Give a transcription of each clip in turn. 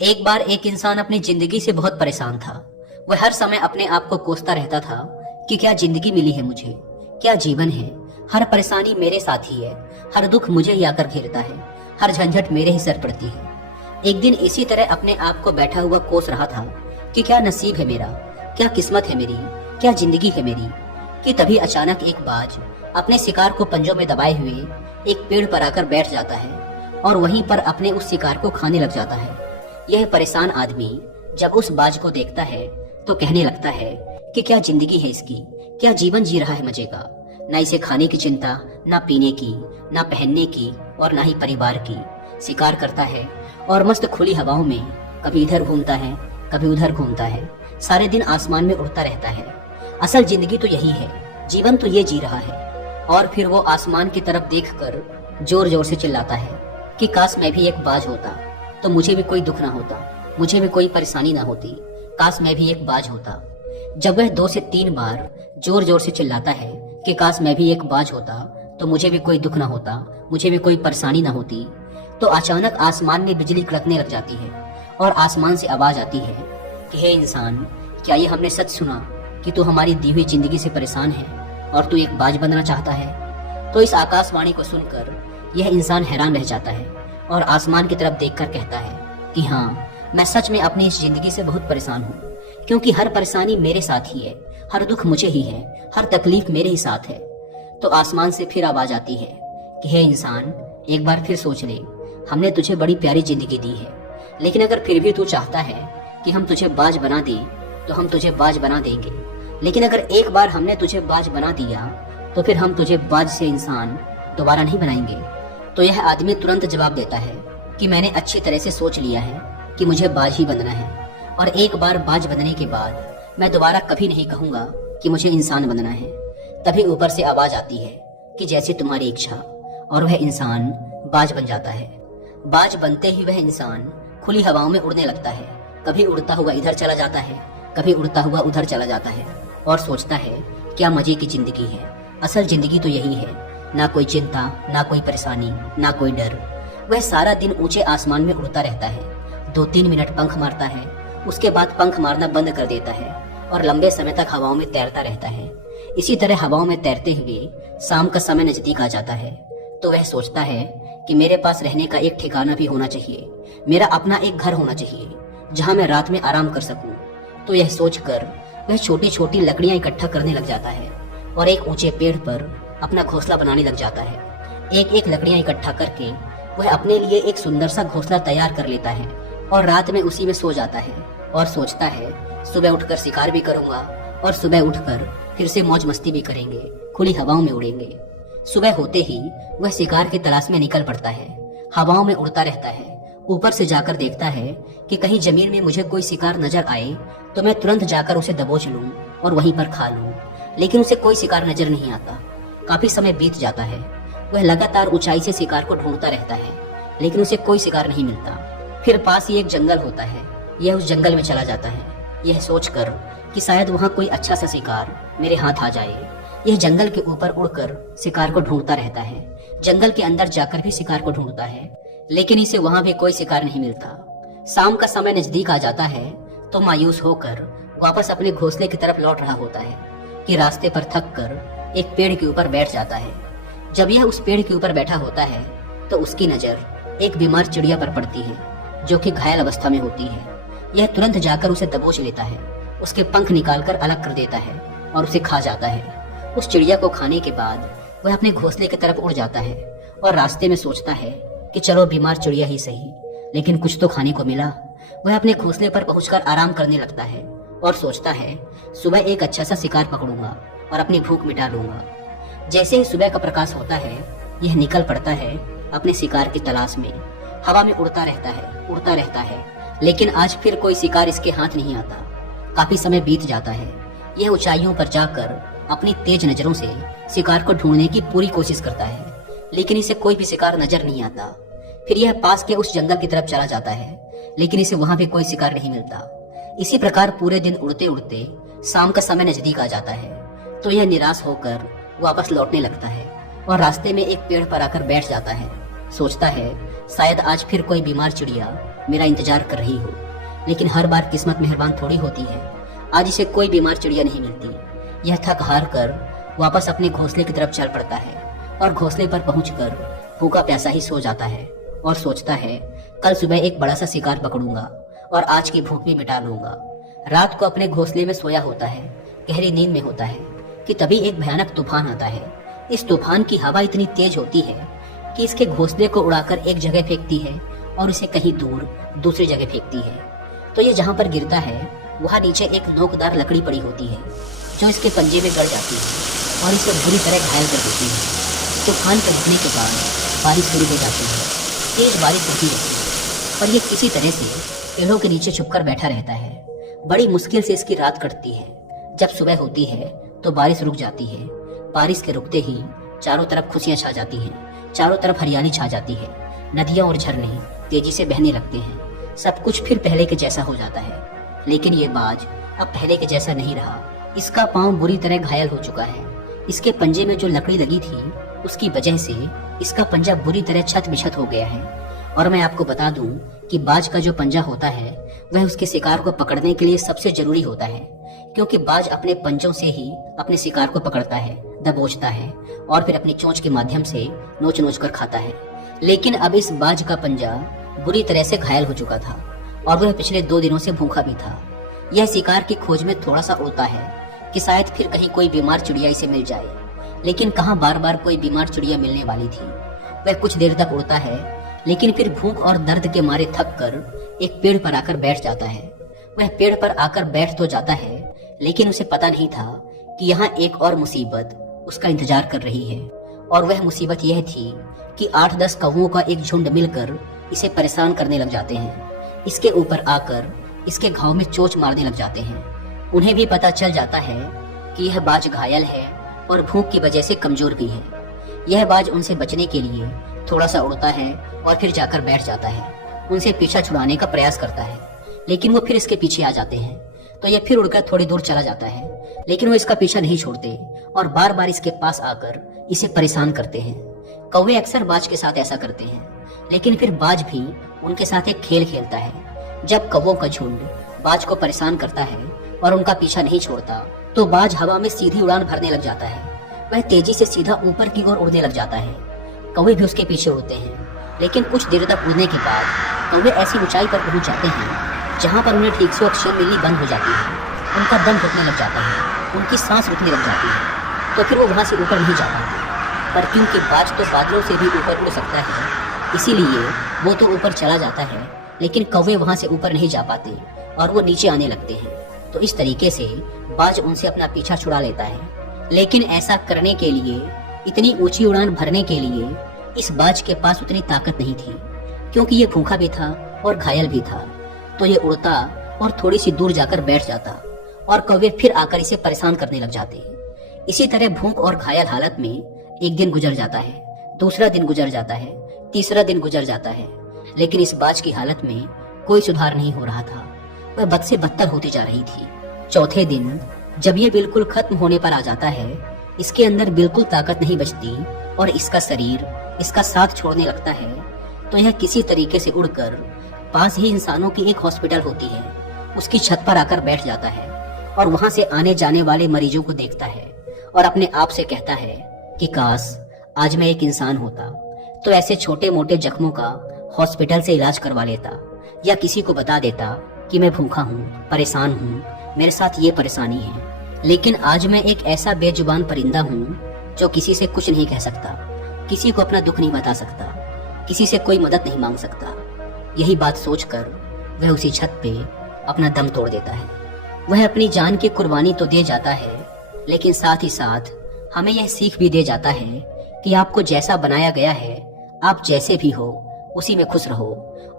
एक बार एक इंसान अपनी जिंदगी से बहुत परेशान था। वह हर समय अपने आप को कोसता रहता था कि क्या जिंदगी मिली है मुझे, क्या जीवन है। हर परेशानी मेरे साथ ही है, हर दुख मुझे ही आकर घेरता है, हर झंझट मेरे ही सर पड़ती है। एक दिन इसी तरह अपने आप को बैठा हुआ कोस रहा था कि क्या नसीब है मेरा, क्या किस्मत है मेरी, क्या जिंदगी है मेरी, कि तभी अचानक एक बाज अपने शिकार को पंजों में दबाए हुए एक पेड़ पर आकर बैठ जाता है और वहीं पर अपने उस शिकार को खाने लग जाता है। यह परेशान आदमी जब उस बाज को देखता है तो कहने लगता है कि क्या जिंदगी है इसकी, क्या जीवन जी रहा है मजे का। ना इसे खाने की चिंता, ना पीने की, ना पहनने की और ना ही परिवार की। शिकार करता है और मस्त खुली हवाओं में कभी इधर घूमता है, कभी उधर घूमता है, सारे दिन आसमान में उड़ता रहता है। असल जिंदगी तो यही है, जीवन तो ये जी रहा है। और फिर वो आसमान की तरफ देखकर जोर जोर से चिल्लाता है कि काश मैं भी एक बाज होता तो मुझे भी कोई दुख ना होता, मुझे भी कोई परेशानी ना होती, काश मैं भी एक बाज होता। जब वह 2 से 3 बार जोर जोर से चिल्लाता है कि काश मैं भी एक बाज होता तो मुझे भी कोई दुख ना होता, मुझे भी कोई परेशानी ना होती, तो अचानक आसमान में बिजली कड़कने लग जाती है और आसमान से आवाज आती है कि हे इंसान, क्या ये हमने सच सुना कि तू हमारी दी हुई जिंदगी से परेशान है और तू एक बाज बनना चाहता है। तो इस आकाशवाणी को सुनकर यह इंसान हैरान रह जाता है और आसमान की तरफ देखकर कहता है कि हाँ, मैं सच में अपनी इस जिंदगी से बहुत परेशान हूँ, क्योंकि हर परेशानी मेरे साथ ही है, हर दुख मुझे ही है, हर तकलीफ मेरे ही साथ है। तो आसमान से फिर आवाज आती है कि हे इंसान, एक बार फिर सोच ले, हमने तुझे बड़ी प्यारी जिंदगी दी है, लेकिन अगर फिर भी तू चाहता है कि हम तुझे बाज बना दें तो हम तुझे बाज बना देंगे। लेकिन अगर एक बार हमने तुझे बाज बना दिया तो फिर हम तुझे बाज से इंसान दोबारा नहीं बनाएंगे। तो यह आदमी तुरंत जवाब देता है कि मैंने अच्छी तरह से सोच लिया है कि मुझे बाज ही बनना है, और एक बार बाज बनने के बाद मैं दोबारा कभी नहीं कहूंगा कि मुझे इंसान बनना है। तभी ऊपर से आवाज आती है कि जैसी तुम्हारी इच्छा, और वह इंसान बाज बन जाता है। बाज बनते ही वह इंसान खुली हवाओं में उड़ने लगता है, कभी उड़ता हुआ इधर चला जाता है, कभी उड़ता हुआ उधर चला जाता है और सोचता है क्या मजे की जिंदगी है। असल जिंदगी तो यही है, ना कोई चिंता, ना कोई परेशानी, ना कोई डर। वह सारा दिन ऊंचे आसमान में उड़ता रहता है, 2-3 मिनट पंख मारता है, उसके बाद पंख मारना बंद कर देता है और लंबे समय तक हवाओं में तैरता रहता है। इसी तरह हवाओं में तैरते हुए शाम का समय नजदीक आ जाता है तो वह सोचता है कि मेरे पास रहने का एक ठिकाना भी होना चाहिए, मेरा अपना एक घर होना चाहिए जहां मैं रात में आराम कर सकूं। तो यह सोचकर वह छोटी छोटी लकड़ियां इकट्ठा करने लग जाता है और एक ऊंचे पेड़ पर अपना घोंसला बनाने लग जाता है। एक एक लकड़ियां इकट्ठा करके वह अपने लिए एक सुंदर सा घोंसला तैयार कर लेता है और रात में उसी में सो जाता है और सोचता है सुबह उठकर शिकार भी करूंगा और सुबह उठकर फिर से मौज मस्ती भी करेंगे, खुली हवाओं में उड़ेंगे। सुबह होते ही वह शिकार की तलाश में निकल पड़ता है, हवाओं में उड़ता रहता है। ऊपर से जाकर देखता है कि कहीं जमीन में मुझे कोई शिकार नजर आए तो मैं तुरंत जाकर उसे दबोच लूं और वहीं पर खा लूं। लेकिन उसे कोई शिकार नजर नहीं आता। काफी समय बीत जाता है, वह लगातार ऊंचाई से शिकार को ढूंढता रहता है, लेकिन उसे कोई शिकार नहीं मिलता। फिर पास ही एक जंगल होता है, यह उस जंगल में चला जाता है, यह सोचकर कि शायद वहाँ कोई अच्छा सा शिकार मेरे हाथ आ जाए। यह जंगल के ऊपर उड़कर शिकार को ढूंढता रहता है, जंगल के अंदर जाकर भी शिकार को ढूंढता है, लेकिन इसे वहां भी कोई शिकार नहीं मिलता। शाम का समय नजदीक आ जाता है तो मायूस होकर वापस अपने घोंसले की तरफ लौट रहा होता है कि रास्ते पर थक कर एक पेड़ के ऊपर बैठ जाता है। जब यह उस पेड़ के ऊपर बैठा होता है तो उसकी नजर एक बीमार चिड़िया पर पड़ती है जो कि घायल अवस्था में होती है। यह तुरंत जाकर उसे दबोच लेता है, उसके पंख निकालकर अलग कर देता है और उसे खा जाता है। उस चिड़िया को खाने के बाद वह अपने घोंसले की तरफ उड़ जाता है और रास्ते में सोचता है कि चलो बीमार चिड़िया ही सही, लेकिन कुछ तो खाने को मिला। वह अपने घोंसले पर पहुंचकर आराम करने लगता है और सोचता है सुबह एक अच्छा सा शिकार पकड़ूंगा और अपनी भूख मिटा लूंगा। जैसे ही सुबह का प्रकाश होता है यह निकल पड़ता है अपने शिकार की तलाश में। हवा में उड़ता रहता है, लेकिन आज फिर कोई शिकार इसके हाथ नहीं आता। काफी समय बीत जाता है, यह ऊंचाइयों पर जाकर अपनी तेज नजरों से शिकार को ढूंढने की पूरी कोशिश करता है, लेकिन इसे कोई भी शिकार नजर नहीं आता। फिर यह पास के उस जंगल की तरफ चला जाता है, लेकिन इसे वहां भी कोई शिकार नहीं मिलता। इसी प्रकार पूरे दिन उड़ते उड़ते शाम का समय नजदीक आ जाता है तो यह निराश होकर वापस लौटने लगता है और रास्ते में एक पेड़ पर आकर बैठ जाता है। सोचता है शायद आज फिर कोई बीमार चिड़िया मेरा इंतजार कर रही हो। लेकिन हर बार किस्मत मेहरबान थोड़ी होती है। आज इसे कोई बीमार चिड़िया नहीं मिलती। यह थक हार कर वापस अपने घोंसले की तरफ चल पड़ता है और घोंसले पर पहुंचकर भूखा प्यासा ही सो जाता है और सोचता है कल सुबह एक बड़ा सा शिकार पकड़ूंगा और आज की भूख भी मिटा लूंगा। रात को अपने घोंसले में सोया होता है, गहरी नींद में होता है कि तभी एक भयानक तूफान आता है। इस तूफान की हवा इतनी तेज होती है कि इसके घोंसले को उड़ाकर एक जगह फेंकती है और उसे कहीं दूर दूसरी जगह फेंकती है। तो ये जहाँ पर गिरता है वहाँ नीचे एक नोकदार लकड़ी पड़ी होती है जो इसके पंजे में गड़ जाती है और इसे बुरी तरह घायल कर देती है। तूफान के रुकने के बाद बारिश शुरू हो जाती है। तेज बारिश होती रहती है पर यह किसी तरह से पेड़ों के नीचे छुपकर बैठा रहता है। बड़ी मुश्किल से इसकी रात कटती है। जब सुबह होती है तो बारिश रुक जाती है। बारिश के रुकते ही चारों तरफ खुशियां छा जाती हैं, चारों तरफ हरियाली छा जाती है। नदियां और झरने तेजी से बहने लगते हैं। सब कुछ फिर पहले के जैसा हो जाता है। लेकिन ये बाज अब पहले के जैसा नहीं रहा। इसका पांव बुरी तरह घायल हो चुका है। इसके पंजे में जो लकड़ी लगी थी उसकी वजह से इसका पंजा बुरी तरह छत बिछत हो गया है। और मैं आपको बता दूं कि बाज का जो पंजा होता है वह उसके शिकार को पकड़ने के लिए सबसे जरूरी होता है, क्योंकि बाज अपने पंजों से ही अपने शिकार को पकड़ता है, दबोचता है और फिर अपनी चोंच के माध्यम से नोच नोच कर खाता है। लेकिन अब इस बाज का पंजा बुरी तरह से घायल हो चुका था और वह पिछले 2 दिनों से भूखा भी था। यह शिकार की खोज में थोड़ा सा उड़ता है कि शायद फिर कहीं कोई बीमार चिड़िया इसे मिल जाए। लेकिन कहाँ बार बार कोई बीमार चिड़िया मिलने वाली थी। वह कुछ देर तक उड़ता है लेकिन फिर भूख और दर्द के मारे थक कर एक पेड़ पर आकर बैठ जाता है। वह पेड़ पर आकर बैठ तो जाता है लेकिन उसे पता नहीं था कि यहाँ एक और मुसीबत उसका इंतजार कर रही है। और वह मुसीबत यह थी कि 8-10 कौवों का एक झुंड मिलकर इसे परेशान करने लग जाते हैं। इसके ऊपर आकर इसके घाव में चोट मारने लग जाते हैं। उन्हें भी पता चल जाता है कि यह बाज घायल है और भूख की वजह से कमजोर भी है। यह बाज उनसे बचने के लिए थोड़ा सा उड़ता है और फिर जाकर बैठ जाता है। उनसे पीछा छुड़ाने का प्रयास करता है लेकिन वो फिर इसके पीछे आ जाते हैं। तो यह फिर उड़कर थोड़ी दूर चला जाता है लेकिन वो इसका पीछा नहीं छोड़ते और बार बार इसके पास आकर इसे परेशान करते हैं। कौवे अक्सर बाज के साथ ऐसा करते हैं लेकिन फिर बाज भी उनके साथ एक खेल खेलता है। जब कौवों का झुंड बाज को परेशान करता है और उनका पीछा नहीं छोड़ता तो बाज हवा में सीधी उड़ान भरने लग जाता है। वह तेजी से सीधा ऊपर की ओर उड़ने लग जाता है। कौवे भी उसके पीछे उड़ते हैं लेकिन कुछ देर तक उड़ने के बाद कौवे ऐसी ऊंचाई पर पहुंच जाते हैं जहां पर उन्हें ठीक से ऑक्सीजन मिलनी बंद हो जाती है। उनका दम घुटने लग जाता है, उनकी सांस रुकने लग जाती है। तो फिर वो वहां से ऊपर नहीं जा पाते। पर क्योंकि बाज तो बादलों से भी ऊपर उड़ सकता है इसीलिए वो तो ऊपर चला जाता है लेकिन कौवे वहां से ऊपर नहीं जा पाते और वो नीचे आने लगते हैं। तो इस तरीके से बाज उनसे अपना पीछा छुड़ा लेता है। लेकिन ऐसा करने के लिए, इतनी ऊंची उड़ान भरने के लिए इस बाज के पास उतनी ताकत नहीं थी, क्योंकि ये भूखा भी था और घायल भी था। तो ये उड़ता और थोड़ी सी दूर जाकर बैठ जाता और कौवे फिर आकर इसे परेशान करने लग जाते। इसी तरह भूख और घायल हालत में एक दिन गुजर जाता है, दूसरा दिन गुजर जाता है, तीसरा दिन गुजर जाता है, लेकिन इस बाज की हालत में कोई सुधार नहीं हो रहा था। वह बद से बदतर होती जा रही थी। चौथे दिन जब ये बिल्कुल खत्म होने पर आ जाता है, इसके अंदर बिल्कुल ताकत नहीं बचती और इसका शरीर इसका साथ छोड़ने लगता है, तो यह किसी तरीके से उड़कर पास ही इंसानों की एक हॉस्पिटल होती है उसकी छत पर आकर बैठ जाता है और वहां से आने जाने वाले मरीजों को देखता है और अपने आप से कहता है कि काश आज मैं एक इंसान होता तो ऐसे छोटे मोटे जख्मों का हॉस्पिटल से इलाज करवा लेता या किसी को बता देता कि मैं भूखा हूँ, परेशान हूँ, मेरे साथ ये परेशानी है। लेकिन आज मैं एक ऐसा बेजुबान परिंदा हूँ जो किसी से कुछ नहीं कह सकता, किसी को अपना दुख नहीं बता सकता, किसी से कोई मदद नहीं मांग सकता। यही बात सोचकर वह उसी छत पे अपना दम तोड़ देता है। वह अपनी जान की कुर्बानी तो दे जाता है लेकिन साथ ही साथ हमें यह सीख भी दे जाता है कि आपको जैसा बनाया गया है, आप जैसे भी हो उसी में खुश रहो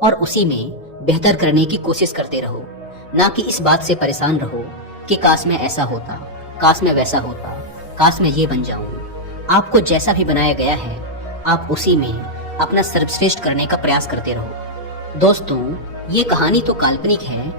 और उसी में बेहतर करने की कोशिश करते रहो, ना कि इस बात से परेशान रहो कि काश मैं ऐसा होता, काश मैं वैसा होता, काश मैं ये बन जाऊं। आपको जैसा भी बनाया गया है आप उसी में अपना सर्वश्रेष्ठ करने का प्रयास करते रहो। दोस्तों, ये कहानी तो काल्पनिक है